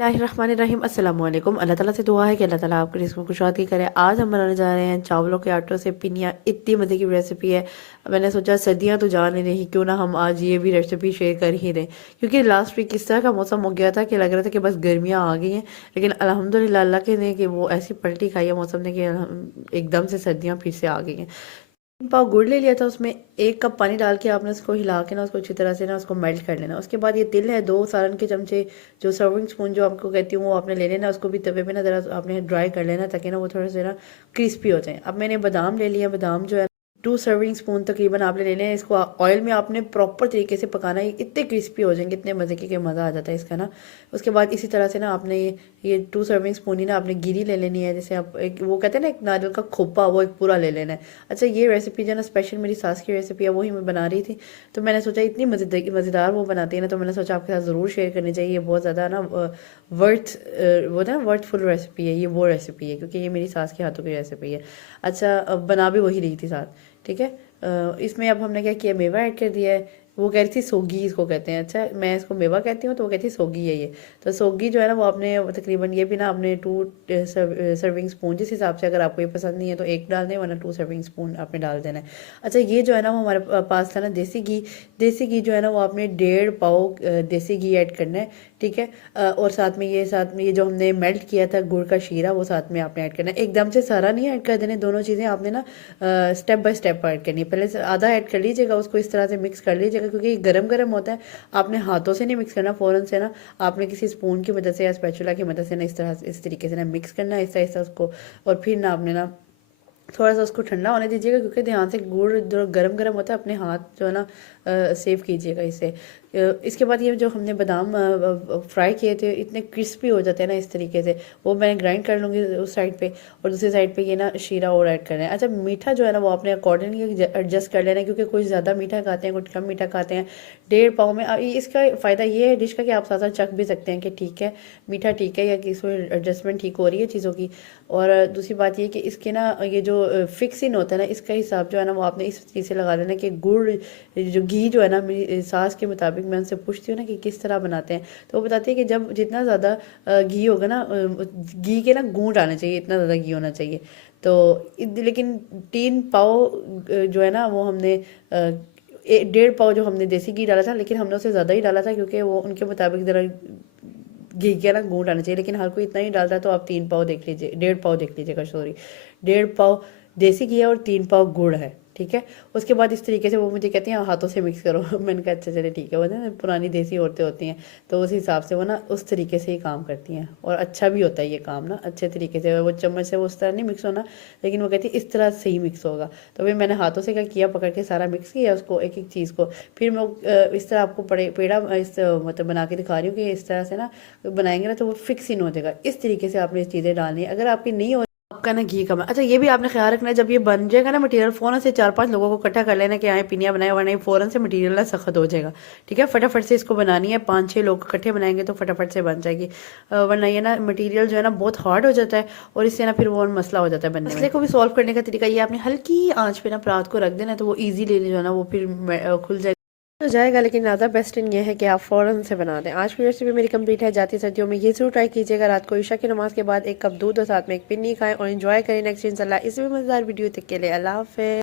बिस्मिल्लाहिर्रहमानिर्रहीम अस्सलाम वालेकुम। अल्लाह ताला से दुआ है कि अल्लाह ताला आपके रिज़्क़ में कुशवादगी करे। आज हम बनाने जा रहे हैं चावलों के आटों से पिनिया। इतनी मज़े की रेसिपी है, मैंने सोचा सर्दियां तो जा नहीं रही, क्यों ना हम आज ये भी रेसिपी शेयर कर ही दें। क्योंकि लास्ट वीक इस तरह का मौसम हो गया था कि लग रहा था कि बस गर्मियाँ आ गई हैं, लेकिन अल्हम्दुलिल्लाह अल्लाह के ने कि वो ऐसी पलटी खाई है मौसम ने कि एकदम से सर्दियाँ फिर से आ गई हैं। 3 पाव गुड़ ले लिया था, उसमें 1 कप पानी डाल के आपने उसको हिला के ना उसको अच्छी तरह से ना उसको मेल्ट कर लेना। उसके बाद ये तिल है, 2 सालन के चमचे, जो सर्विंग स्पून जो आपको कहती हूँ वो आपने ले लेना। उसको भी तवे पे ना ज़रा आपने ड्राई कर लेना ताकि ना वो थोड़े से ना क्रिस्पी हो जाए। अब मैंने बादाम ले लिया, बादाम जो है 2 सर्विंग स्पून तकरीबन आपने ले लें। इसको ऑयल में आपने प्रॉपर तरीके से पकाना है, इतने क्रिस्पी हो जाएंगे, इतने मज़े के मज़ा आ जाता है इसका ना। उसके बाद इसी तरह से ना आपने ये 2 सर्विंग स्पून ही ना आपने गिरी ले लेनी है। जैसे आप एक वो कहते हैं ना एक नारियल का खोपा, वो एक पूरा ले लेना है। अच्छा, ये रेसिपी जो है ना स्पेशल मेरी सास की रेसिपी है, वही मैं बना रही थी, तो मैंने सोचा इतनी मज़ेदार वो बनाती है ना, तो मैंने सोचा आपके साथ ज़रूर शेयर करनी चाहिए। बहुत ज़्यादा ना वो ना वर्थफुल रेसिपी है ये, वो रेसिपी है क्योंकि ये मेरी सास के हाथों की रेसिपी है। अच्छा, अब बना भी वही रही थी साथ, ठीक है। इसमें अब हमने क्या किया, मेवा ऐड कर दिया है। वो कह रही थी सोगी इसको कहते हैं। अच्छा, मैं इसको मेवा कहती हूँ तो वो कहती है सोगी है ये। तो सोगी जो है ना वो आपने तकरीबन ये भी ना आपने 2 सर्विंग स्पून, जिस हिसाब से अगर आपको ये पसंद नहीं है तो 1 डाल दें, वरना 2 सर्विंग स्पून आपने डाल देना है। अच्छा, ये जो है ना वो हमारे पास था ना देसी घी। देसी घी जो है ना वो आपने 1.5 पाव देसी घी ऐड करना है, ठीक है। और साथ में ये जो हमने मेल्ट किया था गुड़ का शीरा, वो साथ में आपने ऐड करना है। एकदम से सारा नहीं ऐड कर देने, दोनों चीज़ें आपने ना स्टेप बाय स्टेप ऐड करनी है। पहले से आधा ऐड कर लीजिएगा, उसको इस तरह से मिक्स कर लीजिएगा क्योंकि ये गरम गरम होता है। आपने हाथों से नहीं मिक्स करना फ़ौरन से ना, आपने किसी स्पून की मदद से या स्पैचुला की मदद से ना इस तरह इस तरीके से ना मिक्स करना है ऐसा ऐसा उसको। और फिर ना आपने ना थोड़ा सा उसको ठंडा होने दीजिएगा क्योंकि ध्यान से गुड़ जो गरम गरम होता है, अपने हाथ जो है ना सेव कीजिएगा इससे। इसके बाद ये जो हमने बादाम फ्राई किए थे इतने क्रिस्पी हो जाते हैं ना इस तरीके से, वो मैं ग्राइंड कर लूँगी उस साइड पे, और दूसरी साइड पे ये ना शीरा और ऐड करना है। अच्छा, मीठा जो है ना वो आपने अकॉर्डिंगली एडजस्ट कर लेना है क्योंकि कुछ ज़्यादा मीठा खाते हैं, कुछ कम मीठा खाते हैं। 1.5 पाव में इसका फ़ायदा ये है डिश का कि आप साथ साथ चख भी सकते हैं कि ठीक है मीठा ठीक है या कि इसमें एडजस्टमेंट ठीक हो रही है चीज़ों की। और दूसरी बात ये कि इसके ना ये जो फिक्सिंग होता है ना, इसका हिसाब जो है ना वो आपने इस चीज़ से लगा देना कि गुड़ जो घी जो है ना, मेरी सास के मुताबिक मैं उनसे पूछती हूँ ना कि किस तरह बनाते हैं, तो वो बताती है कि जब जितना ज़्यादा घी होगा ना, घी के ना घूंट आने चाहिए, इतना ज़्यादा घी होना चाहिए। तो लेकिन 3 पाव जो है ना वो हमने 1.5 पाव जो हमने देसी घी डाला था, लेकिन हमने उससे ज़्यादा ही डाला था क्योंकि वो उनके मुताबिक ज़रा घी के ना घूंट आना चाहिए। लेकिन हर कोई इतना ही डालता है, तो आप 3 पाव देख लीजिए, 1.5 पाव देख लीजिएगा, सॉरी 1.5 पाव देसी घी है और 3 पाव गुड़ है, ठीक है। उसके बाद इस तरीके से वो मुझे कहती हैं हाथों से मिक्स करो मैंने कहा अच्छा चले ठीक है, वो ना पुरानी देसी औरतें होती हैं तो उस हिसाब से वो ना उस तरीके से ही काम करती हैं, और अच्छा भी होता है ये काम ना अच्छे तरीके से। वो चम्मच से वो उस तरह नहीं मिक्स होना, लेकिन वो कहती है इस तरह से ही मिक्स होगा। तो फिर मैंने हाथों से क्या किया, पकड़ के सारा मिक्स किया उसको, एक एक चीज़ को। फिर मैं इस तरह आपको पेड़ा इस मतलब बना के दिखा रही हूँ कि इस तरह से ना बनाएंगे ना तो वो फिक्स इन हो जाएगा। इस तरीके से आपने चीज़ें डालनी है, अगर आपकी नहीं हो आपका ना घी कम है। अच्छा, ये भी आपने ख्याल रखना है जब ये बन जाएगा ना मटेरियल, फ़ौरन से 4-5 लोगों को इकट्ठा कर लेना कि आए पिनिया बनाए, वरना ये फ़ौरन से मटेरियल ना सख्त हो जाएगा, ठीक है। फटाफट से इसको बनानी है, 5-6 लोग इकट्ठे बनाएंगे तो फटाफट से बन जाएगी, वरना ये ना मटेरियल जो है ना बहुत हार्ड हो जाता है और इससे ना फिर वो मसला हो जाता है बनने में। मसले को भी सॉल्व करने का तरीका ये, आपने हल्की आंच पे ना परात को रख देना तो वो ईजीली जो है ना वो फिर खुल जाएगा तो जाएगा। लेकिन ज़्यादा बेस्ट इन ये है कि आप फ़ौरन से बना दें। आज की रेसिपी मेरी कंप्लीट है, जाती सर्दियों में ये ज़रूर ट्राई कीजिएगा। रात को ईशा की नमाज़ के बाद 1 कप दूध और साथ में एक पिन्नी खाएं और इन्जॉय करें नेक्स्ट इंशाल्लाह इसी में मज़ेदार वीडियो तक के लिए अल्लाह हाफ़िज़।